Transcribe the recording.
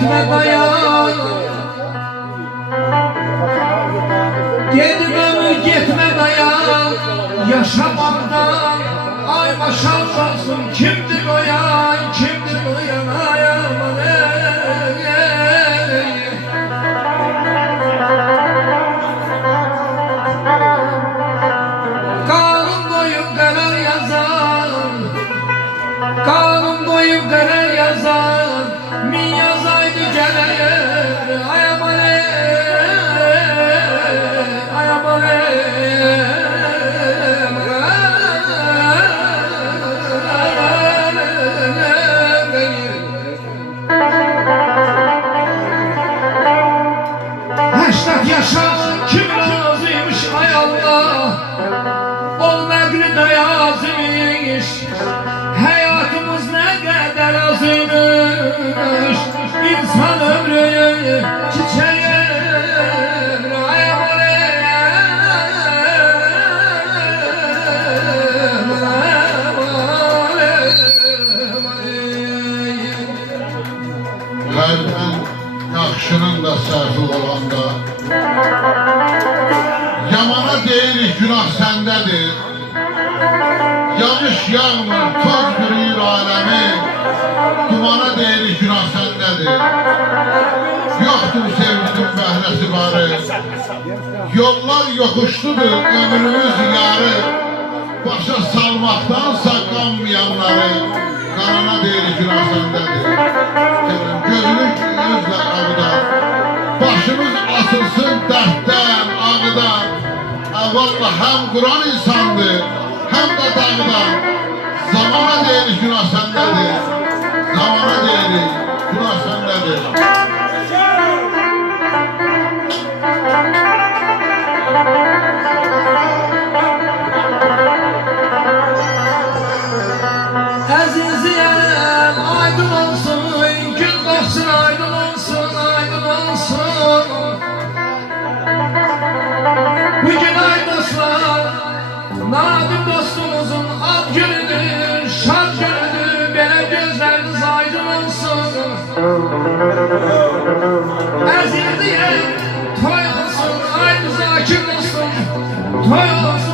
gitme dayan. Dedim gitme dayan. Yaşamaktan ay başa olsun. Kimdir o yan, kimdir o yan ayağıma kanun koyup karar yazan, kanun koyup karar yazan, min yazaydı gelir ayamale, ayamale. Haştat yaşa kim razıymış ay Allah, olmaklı da yazıymış. Hayatımız ne kadar azıymış, insan ömrü çiçeğe Qəlbən yaxşının da səhvi olanda, yamana deyirik günah səndədir. Yağış yağmır, toz bürüyür aləmi, dumana deyirik günah səndədir. Yoxdur sevgilim bəhrəsi barı, yollar yoxuşludur ömrümüz yarı. Başa salmaqdansa qanmayanları, qanana deyirik günah səndədir. Gözlük yüzlə ağıdan, başımız asılsın dərddən, ağıdan. Valla həm Quran insandır, həm də dağdan. Zamana deyirik günah səndədir, zamana deyirik günah səndədir. Əziziyəm aydın olsun, gün doğsun aydın olsun, aydın olsun. Bugün ay dostlar, nadim dostumuzun ad günüdür, şad günüdür. Belə gözləriniz aydın olsun. Əziziyəm toy olsun, aydın zakir olsun, toy olsun.